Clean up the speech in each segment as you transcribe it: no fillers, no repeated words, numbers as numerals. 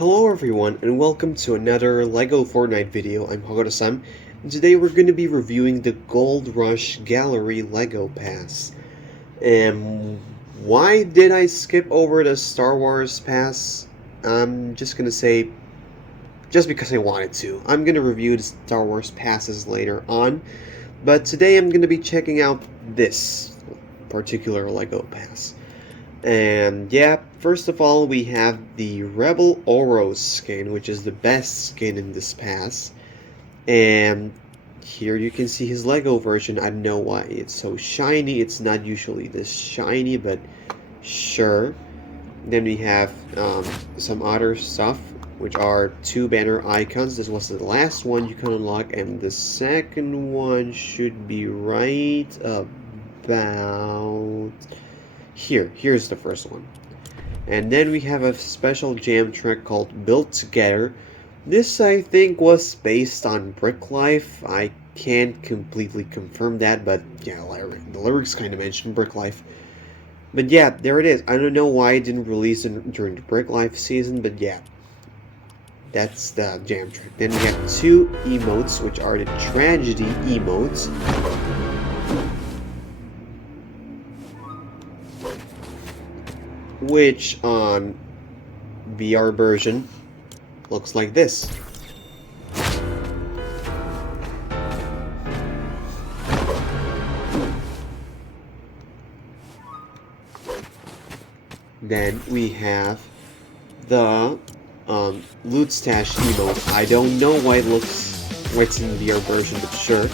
Hello everyone and welcome to another LEGO Fortnite video. I'm Jogarozam and today we're going to be reviewing the Goldrush Gallery LEGO Pass. And why did I skip over the Star Wars Pass? I'm just going to say, just because I wanted to. I'm going to review the Star Wars passes later on, but today I'm going to be checking out this particular LEGO Pass. And yeah, first of all, we have the Rebel Oro skin, which is the best skin in this pass. And here you can see his Lego version. I don't know why it's so shiny. It's not usually this shiny, but sure. Then we have some other stuff, which are two banner icons. This was the last one you can unlock, and the second one should be right about here's the first one. And then we have a special jam track called Built Together. This I think was based on Brick Life. I can't completely confirm that, but yeah, the lyrics kind of mention Brick Life. But yeah, there it is. I don't know why it didn't release during the Brick Life season, but yeah, that's the jam track. Then we have two emotes, which are the tragedy emotes. Which on VR version looks like this. Then we have the loot stash emote. I don't know why what's in the VR version, but sure.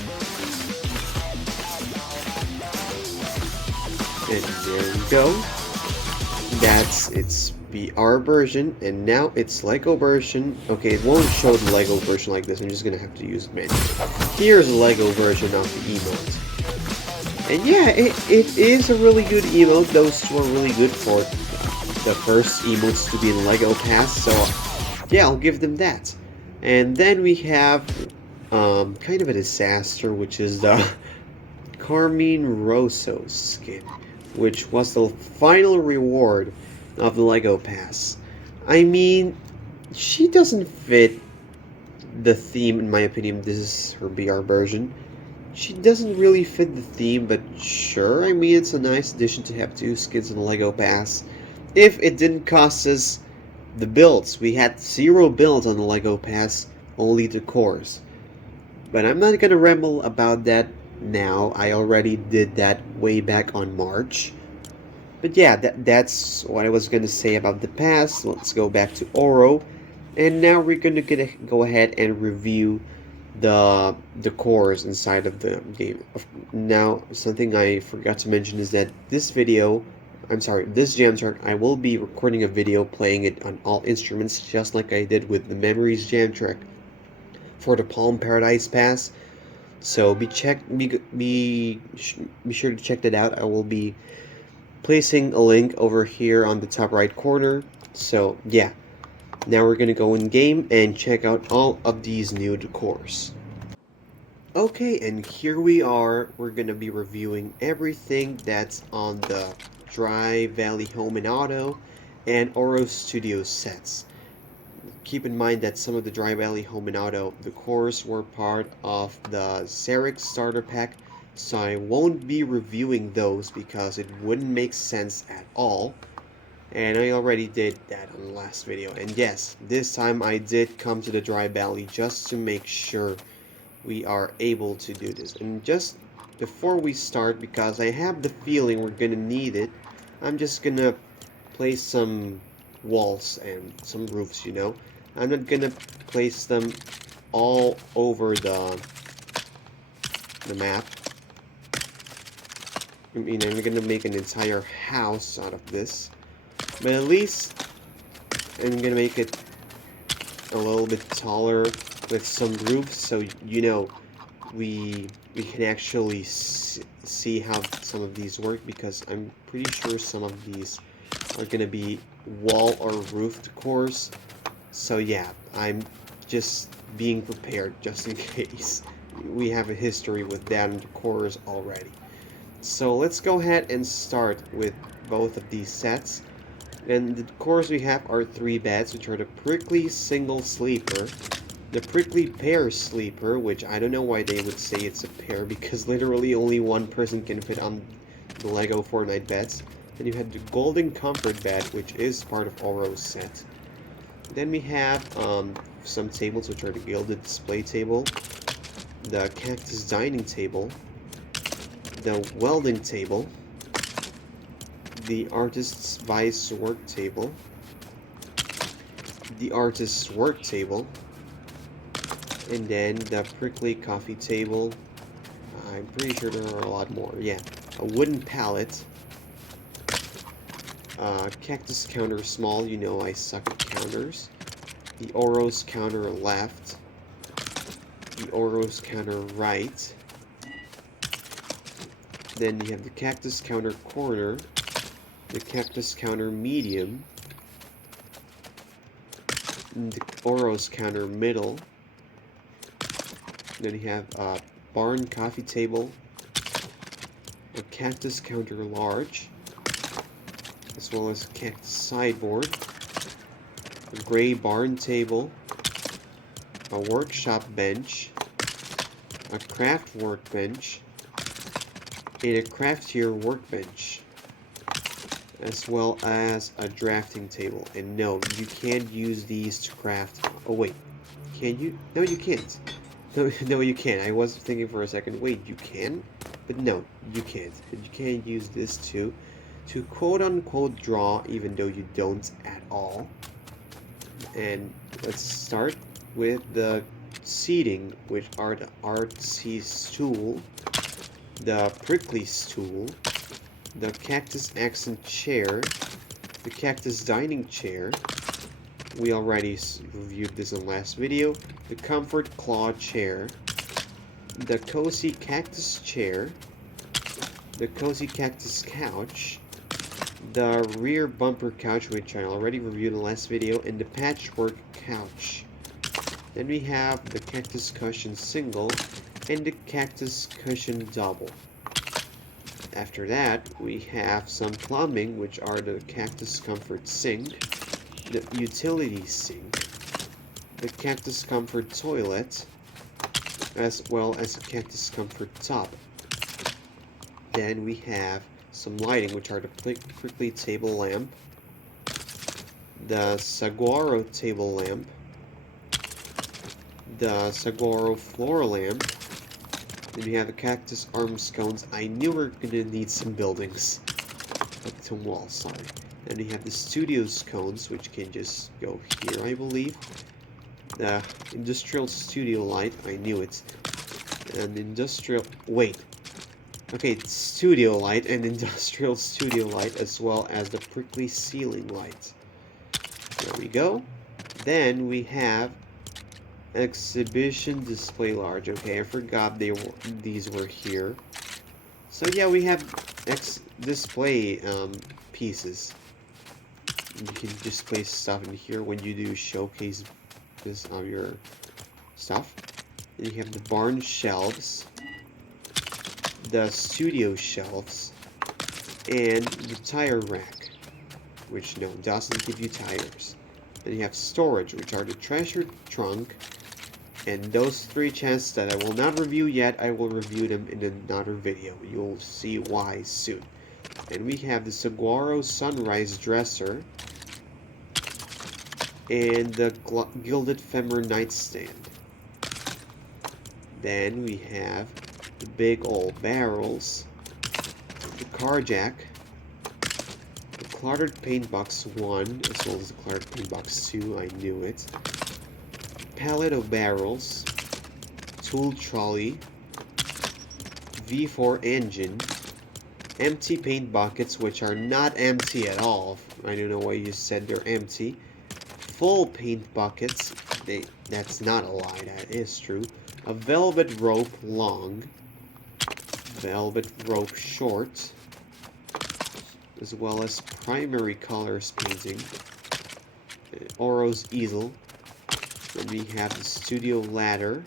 And there we go. That's its VR version, and now it's Lego version. Okay, it won't show the Lego version like this. I'm just gonna have to use it manually. Here's the Lego version of the emote. And yeah, it is a really good emote. Those two are really good for the first emotes to be in Lego Pass, so yeah, I'll give them that. And then we have kind of a disaster, which is the Carmine Rosso skin, which was the final reward of the Lego Pass. I mean, she doesn't fit the theme, in my opinion. This is her BR version. She doesn't really fit the theme, but sure, I mean, it's a nice addition to have two skins in the Lego Pass. If it didn't cost us the builds. We had 0 builds on the Lego Pass, only the cores. But I'm not gonna ramble about that now. I already did that way back on March. But yeah, that's what I was gonna say about the pass. Let's go back to Oro, and now we're gonna go ahead and review the cores inside of the game. Now, something I forgot to mention is that this jam track, I will be recording a video playing it on all instruments, just like I did with the Memories jam track for the Palm Paradise Pass. So be sure to check that out. I will be placing a link over here on the top right corner. So yeah, now we're gonna go in game and check out all of these new decors. Okay, and here we are. We're gonna be reviewing everything that's on the Dry Valley Home and Auto and Oro Studio sets. Keep in mind that some of the Dry Valley Home and Auto decors were part of the Xeric starter pack, so I won't be reviewing those because it wouldn't make sense at all. And I already did that on the last video. And yes, this time I did come to the Dry Valley just to make sure we are able to do this. And just before we start, because I have the feeling we're gonna need it, I'm just gonna place some walls and some roofs, you know. I'm not gonna place them all over the map. I mean, I'm gonna make an entire house out of this, but at least I'm gonna make it a little bit taller with some roofs, so you know we can actually see how some of these work, because I'm pretty sure some of these are gonna be wall or roof decors. So yeah, I'm just being prepared just in case. We have a history with that in decors already. So let's go ahead and start with both of these sets. And the cores we have are 3 beds, which are the prickly single sleeper, the prickly pair sleeper, which I don't know why they would say it's a pair, because literally only one person can fit on the Lego Fortnite beds. Then you have the golden comfort bed, which is part of Oro's set. Then we have some tables, which are the gilded display table, the cactus dining table, the welding table, the artist's vice work table, the artist's work table, and then the prickly coffee table. I'm pretty sure there are a lot more. Yeah, a wooden pallet, cactus counter small, you know I suck at counters, the Oros counter left, the Oros counter right, then you have the cactus counter corner, the cactus counter medium, the Oros counter middle, then you have a barn coffee table, a cactus counter large, as well as a cactus sideboard, a gray barn table, a workshop bench, a craft workbench, and a craftier workbench, as well as a drafting table. And no, you can't use these to craft. Oh wait, can you? No, you can't. No, no, you can't. I was thinking for a second. Wait, you can? But no, you can't. But you can't use this to quote-unquote draw, even though you don't at all. And let's start with the seating, which are the artsy stool, the prickly stool, the cactus accent chair, the cactus dining chair. We already reviewed this in the last video. The comfort claw chair, the cozy cactus chair, the cozy cactus couch, the rear bumper couch, which I already reviewed in the last video, and the patchwork couch. Then we have the cactus cushion single and the cactus cushion double. After that, we have some plumbing, which are the cactus comfort sink, the utility sink, the cactus comfort toilet, as well as a cactus comfort tub. Then we have some lighting, which are the prickly table lamp, the saguaro table lamp, the saguaro floor lamp. Then we have the cactus arm scones. I knew we were gonna need some buildings, like some walls, sorry. Then we have the studio scones, which can just go here, I believe. The industrial studio light, I knew it. And industrial, wait. Okay, it's studio light and industrial studio light, as well as the prickly ceiling light. There we go. Then we have exhibition display large. Okay, I forgot these were here. So yeah, we have display pieces. You can display stuff in here when you do showcase this of your stuff. Then you have the barn shelves, the studio shelves, and the tire rack, which no, doesn't give you tires. Then you have storage, which are the treasure trunk, and those 3 chests that I will not review yet, I will review them in another video. You'll see why soon. And we have the saguaro sunrise dresser, and the gilded femur nightstand. Then we have the big old barrels, the car jack, the cluttered paint box 1, as well as the cluttered paint box 2, I knew it, pallet of barrels, tool trolley, V4 engine, empty paint buckets, which are not empty at all. I don't know why you said they're empty. Full paint buckets, that's not a lie, that is true. A velvet rope long, velvet rope short, as well as primary colors painting, Oro's easel. Then we have the studio ladder,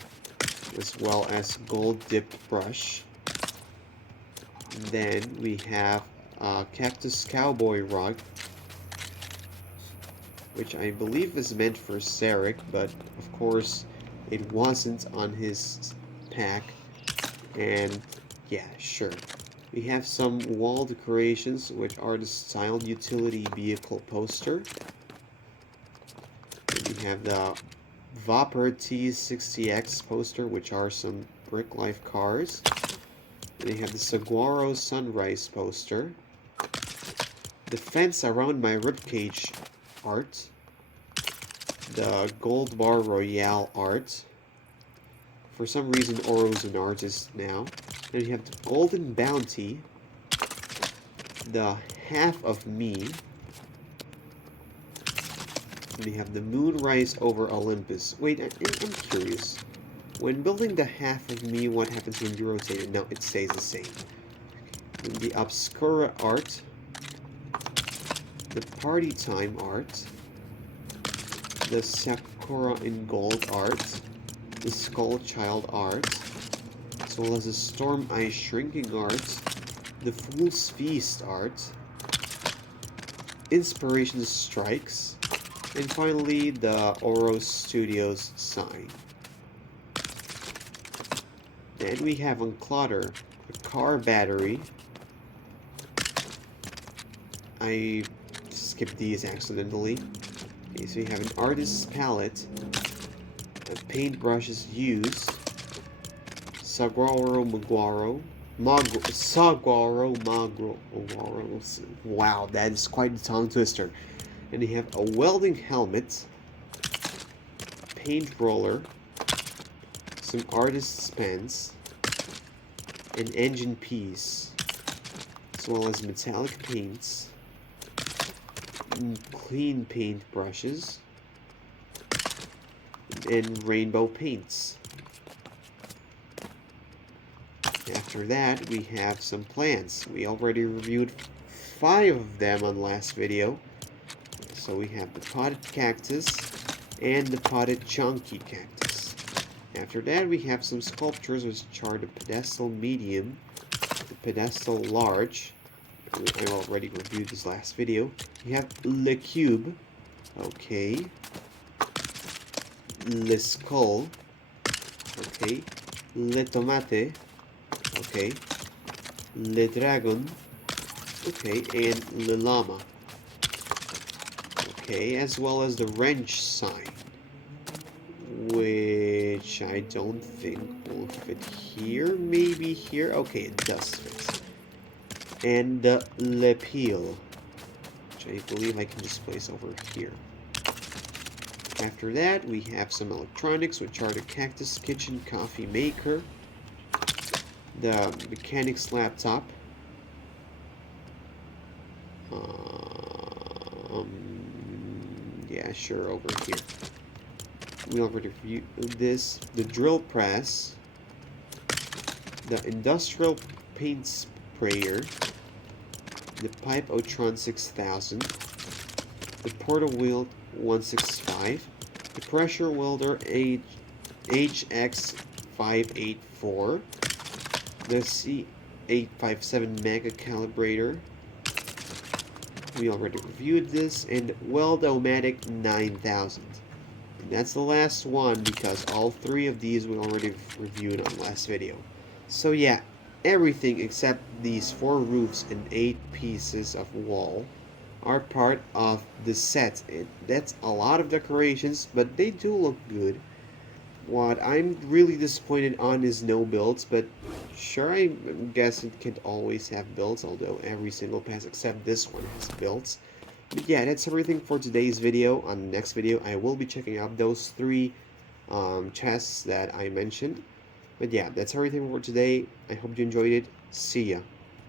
as well as gold dipped brush. Then we have a cactus cowboy rug, which I believe is meant for Sarek, but of course it wasn't on his pack. And yeah, sure. We have some wall decorations, which are the styled utility vehicle poster. And we have the Vapor T60X poster, which are some Brick Life cars. And we have the Saguaro Sunrise poster. The fence around my ribcage art. The Gold Bar Royale art. For some reason, Oro's an artist now. Then you have the Golden Bounty. The Half of Me. And we have the Moonrise over Olympus. Wait, I'm curious. When building the Half of Me, what happens when you rotate it? No, it stays the same. And the Obscura art. The Party Time art. The Sakura in Gold art. The Skull Child art. As well as the Storm Ice Shrinking art. The Fool's Feast art. Inspiration Strikes. And finally, the Oro Studios sign. Then we have on Clutter, a car battery. I skipped these accidentally. Okay, so you have an artist's palette, paintbrushes used, Saguaro Maguaro, Saguaro Magro. Wow, that is quite a tongue twister. And you have a welding helmet, paint roller, some artist's pens, an engine piece, as well as metallic paints, clean paint brushes, and rainbow paints. After that, we have some plants. We already reviewed 5 of them on last video. So we have the potted cactus and the potted chunky cactus. After that, we have some sculptures which are the pedestal medium, the pedestal large. I already reviewed this last video. We have Le Cube, okay. Le Skull, okay. Le Tomate, okay. Le Dragon, okay, and Le Llama. Okay, as well as the wrench sign, which I don't think will fit here. Maybe here. Okay, it does fit. And the Le Peel, which I believe I can just place over here. After that, we have some electronics, which are the Cactus Kitchen Coffee Maker, the Mechanic's Laptop, yeah, sure, over here. We already reviewed this, the drill press, the industrial paint sprayer, the Pipe Otron 6000, the Porta Wheel 165, the Pressure Welder HX584, the C857 Mega Calibrator. We already reviewed this, and Weld-O-Matic 9000. And that's the last one because all 3 of these we already reviewed on last video. So yeah, everything except these 4 roofs and 8 pieces of wall are part of the set. That's a lot of decorations, but they do look good. What I'm really disappointed on is no builds, but sure, I guess it can always have builds, although every single pass except this one has builds. But yeah, that's everything for today's video. On the next video, I will be checking out those 3 chests that I mentioned. But yeah, that's everything for today. I hope you enjoyed it. See ya.